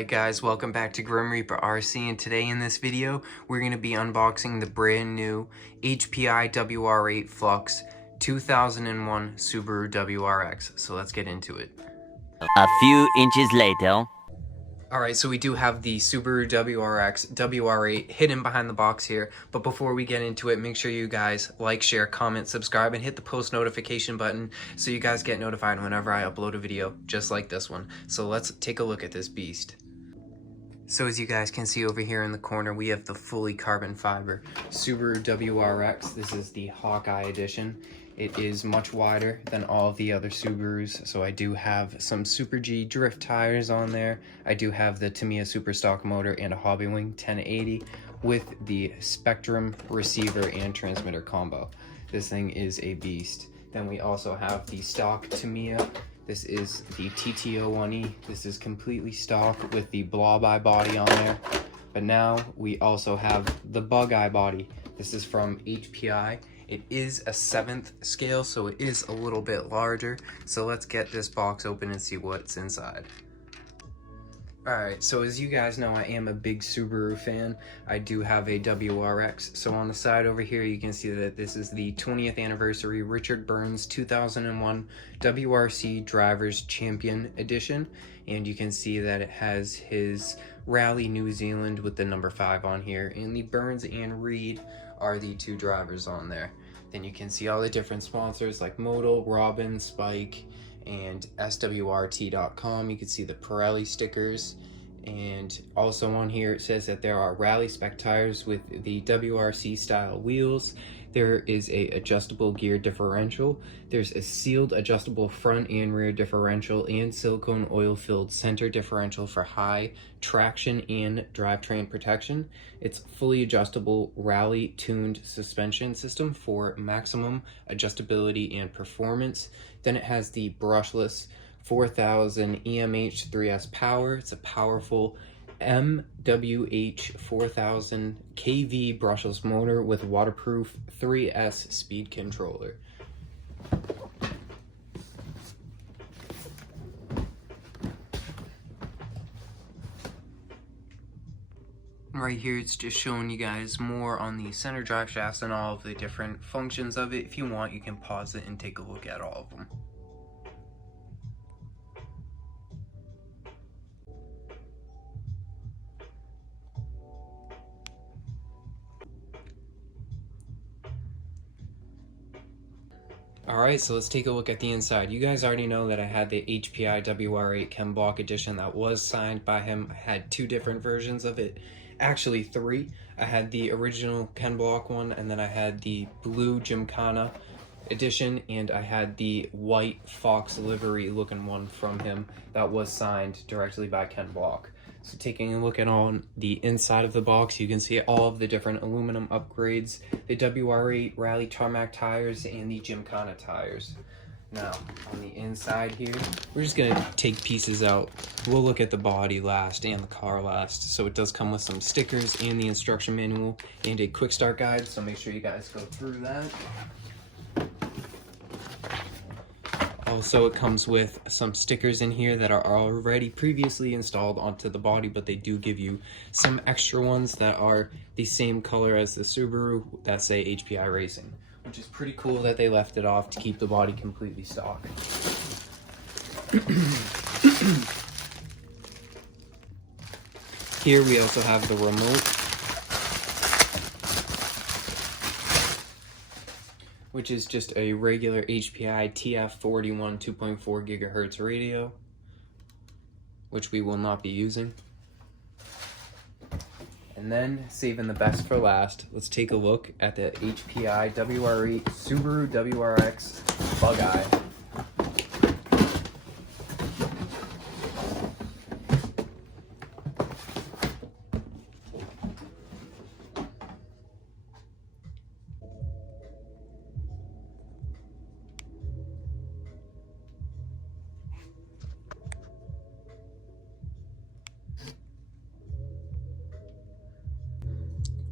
Alright guys, welcome back to Grim Reaper RC, and today in this video we're going to be unboxing the brand new HPI WR8 Flux 2001 Subaru WRX. So let's get into it. A few inches later. Alright, so we do have the Subaru WRX WR8 hidden behind the box here, but before we get into it, make sure you guys like, share, comment, subscribe, and hit the post notification button so you guys get notified whenever I upload a video just like this one. So let's take a look at this beast. So as you guys can see over here in the corner, we have the fully carbon fiber Subaru WRX. This is the Hawkeye edition. It is much wider than all of the other Subarus, so I do have some Super G drift tires on there. I do have the Tamiya Super Stock motor and a Hobbywing 1080 with the Spectrum receiver and transmitter combo. This thing is a beast. Then we also have the stock Tamiya. This is the TT01E. This is completely stock with the Bugeye body on there. But now we also have the Bugeye body. This is from HPI. It is a 7th scale, so it is a little bit larger. So let's get this box open and see what's inside. Alright, so as you guys know, I am a big Subaru fan. I do have a WRX. So on the side over here, you can see that this is the 20th anniversary Richard Burns 2001 WRC Drivers Champion Edition. And you can see that it has his Rally New Zealand with the number 5 on here. And the Burns and Reed are the two drivers on there. Then you can see all the different sponsors like Modal, Robin, Spike, and swrt.com. You can see the Pirelli stickers, and also on here it says that there are rally spec tires with the WRC style wheels. There is a adjustable gear differential. There's a sealed adjustable front and rear differential and silicone oil filled center differential for high traction and drivetrain protection. It's fully adjustable rally tuned suspension system for maximum adjustability and performance. Then it has the brushless 4000 EMH3S power. It's a powerful MWH 4000 kV brushless motor with waterproof 3S speed controller. Right here it's just showing you guys more on the center drive shafts and all of the different functions of it. If you want, you can pause it and take a look at all of them. Alright, so let's take a look at the inside. You guys already know that I had the HPI WR8 Chem Block edition that was signed by him. I had 2 different versions of it. Actually 3. I had the original Ken Block one, and then I had the blue Gymkhana edition, and I had the white Fox livery looking one from him that was signed directly by Ken Block. So taking a look at on the inside of the box, you can see all of the different aluminum upgrades, the WR8 Rally Tarmac tires, and the Gymkhana tires. Now, on the inside here, we're just going to take pieces out. We'll look at the body last and the car last. So it does come with some stickers and the instruction manual and a quick start guide, so make sure you guys go through that. Also, it comes with some stickers in here that are already previously installed onto the body, but they do give you some extra ones that are the same color as the Subaru that say HPI Racing, which is pretty cool that they left it off to keep the body completely stock. Here we also have the remote, which is just a regular HPI TF41 2.4 gigahertz radio, which we will not be using. And then, saving the best for last, let's take a look at the HPI WR8 Subaru WRX Bugeye.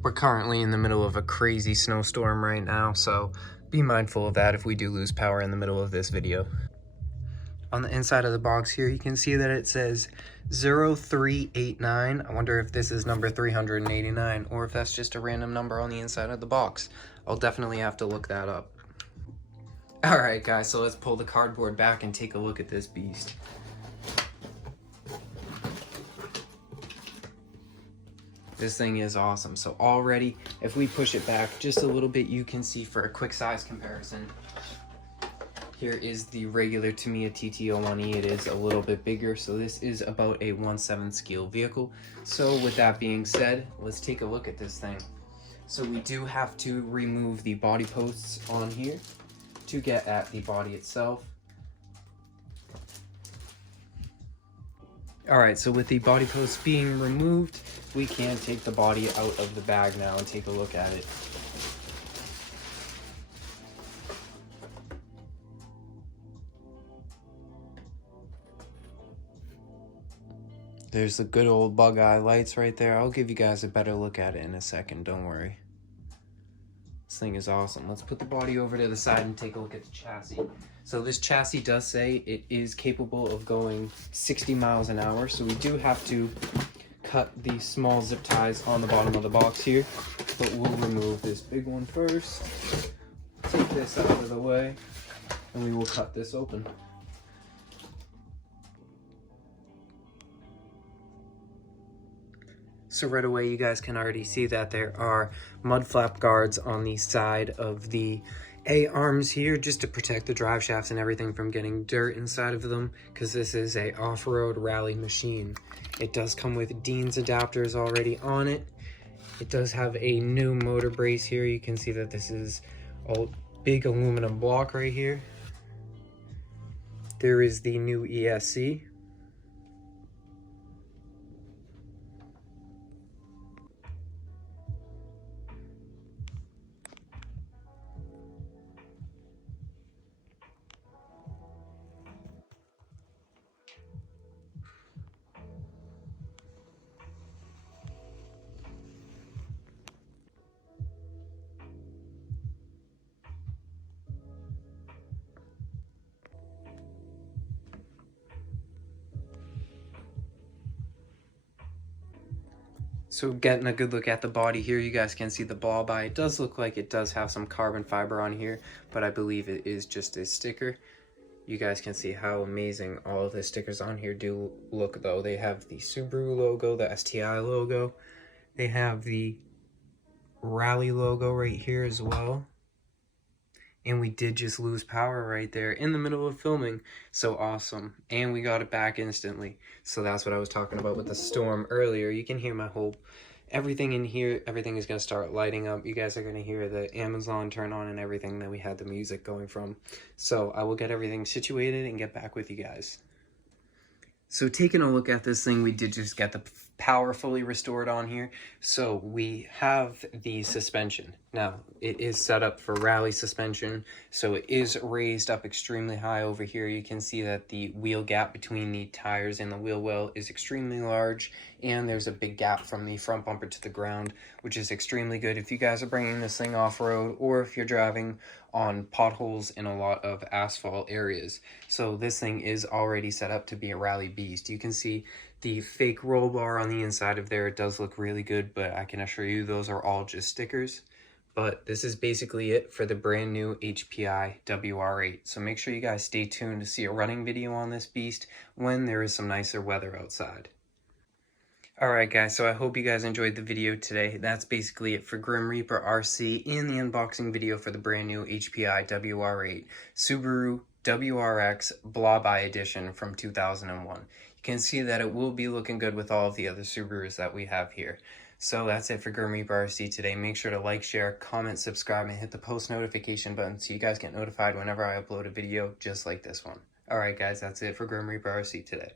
We're currently in the middle of a crazy snowstorm right now, so be mindful of that if we do lose power in the middle of this video. On the inside of the box here, you can see that it says 0389. I wonder if this is number 389 or if that's just a random number on the inside of the box. I'll definitely have to look that up. Alright guys, so let's pull the cardboard back and take a look at this beast. This thing is awesome. So already, if we push it back just a little bit, you can see for a quick size comparison. Here is the regular Tamiya TT01E. It is a little bit bigger, so this is about a 1/7 scale vehicle. So with that being said, let's take a look at this thing. So we do have to remove the body posts on here to get at the body itself. Alright, so with the body posts being removed, we can take the body out of the bag now and take a look at it. There's the good old Bugeye lights right there. I'll give you guys a better look at it in a second, don't worry. This thing is awesome. Let's put the body over to the side and take a look at the chassis. So this chassis does say it is capable of going 60 miles an hour. So we do have to cut the small zip ties on the bottom of the box here. But we'll remove this big one first. Take this out of the way. And we will cut this open. So right away, you guys can already see that there are mud flap guards on the side of the A-arms here, just to protect the drive shafts and everything from getting dirt inside of them, because this is a off-road rally machine. It does come with Dean's adapters already on it. It does have a new motor brace here. You can see that this is a big aluminum block right here. There is the new ESC. So getting a good look at the body here, you guys can see the ball by. It does look like it does have some carbon fiber on here, but I believe it is just a sticker. You guys can see how amazing all of the stickers on here do look though. They have the Subaru logo, the STI logo. They have the Rally logo right here as well. And we did just lose power right there in the middle of filming. So awesome. And we got it back instantly. So that's what I was talking about with the storm earlier. You can hear my whole, everything in here, everything is going to start lighting up. You guys are going to hear the Amazon turn on and everything that we had the music going from. So I will get everything situated and get back with you guys. So taking a look at this thing, we did just get the power fully restored on here. So we have the suspension. Now, it is set up for rally suspension, so it is raised up extremely high over here. You can see that the wheel gap between the tires and the wheel well is extremely large, and there's a big gap from the front bumper to the ground, which is extremely good if you guys are bringing this thing off-road or if you're driving on potholes in a lot of asphalt areas. So this thing is already set up to be a rally beast. You can see the fake roll bar on the inside of there. It does look really good, but I can assure you those are all just stickers. But this is basically it for the brand new HPI WR8. So make sure you guys stay tuned to see a running video on this beast when there is some nicer weather outside. Alright guys, so I hope you guys enjoyed the video today. That's basically it for Grim Reaper RC and the unboxing video for the brand new HPI WR8 Subaru WRX Bugeye edition from 2001. You can see that it will be looking good with all of the other Subarus that we have here. So that's it for Grim Reaper RC today. Make sure to like, share, comment, subscribe, and hit the post notification button so you guys get notified whenever I upload a video just like this one. Alright guys, that's it for Grim Reaper RC today.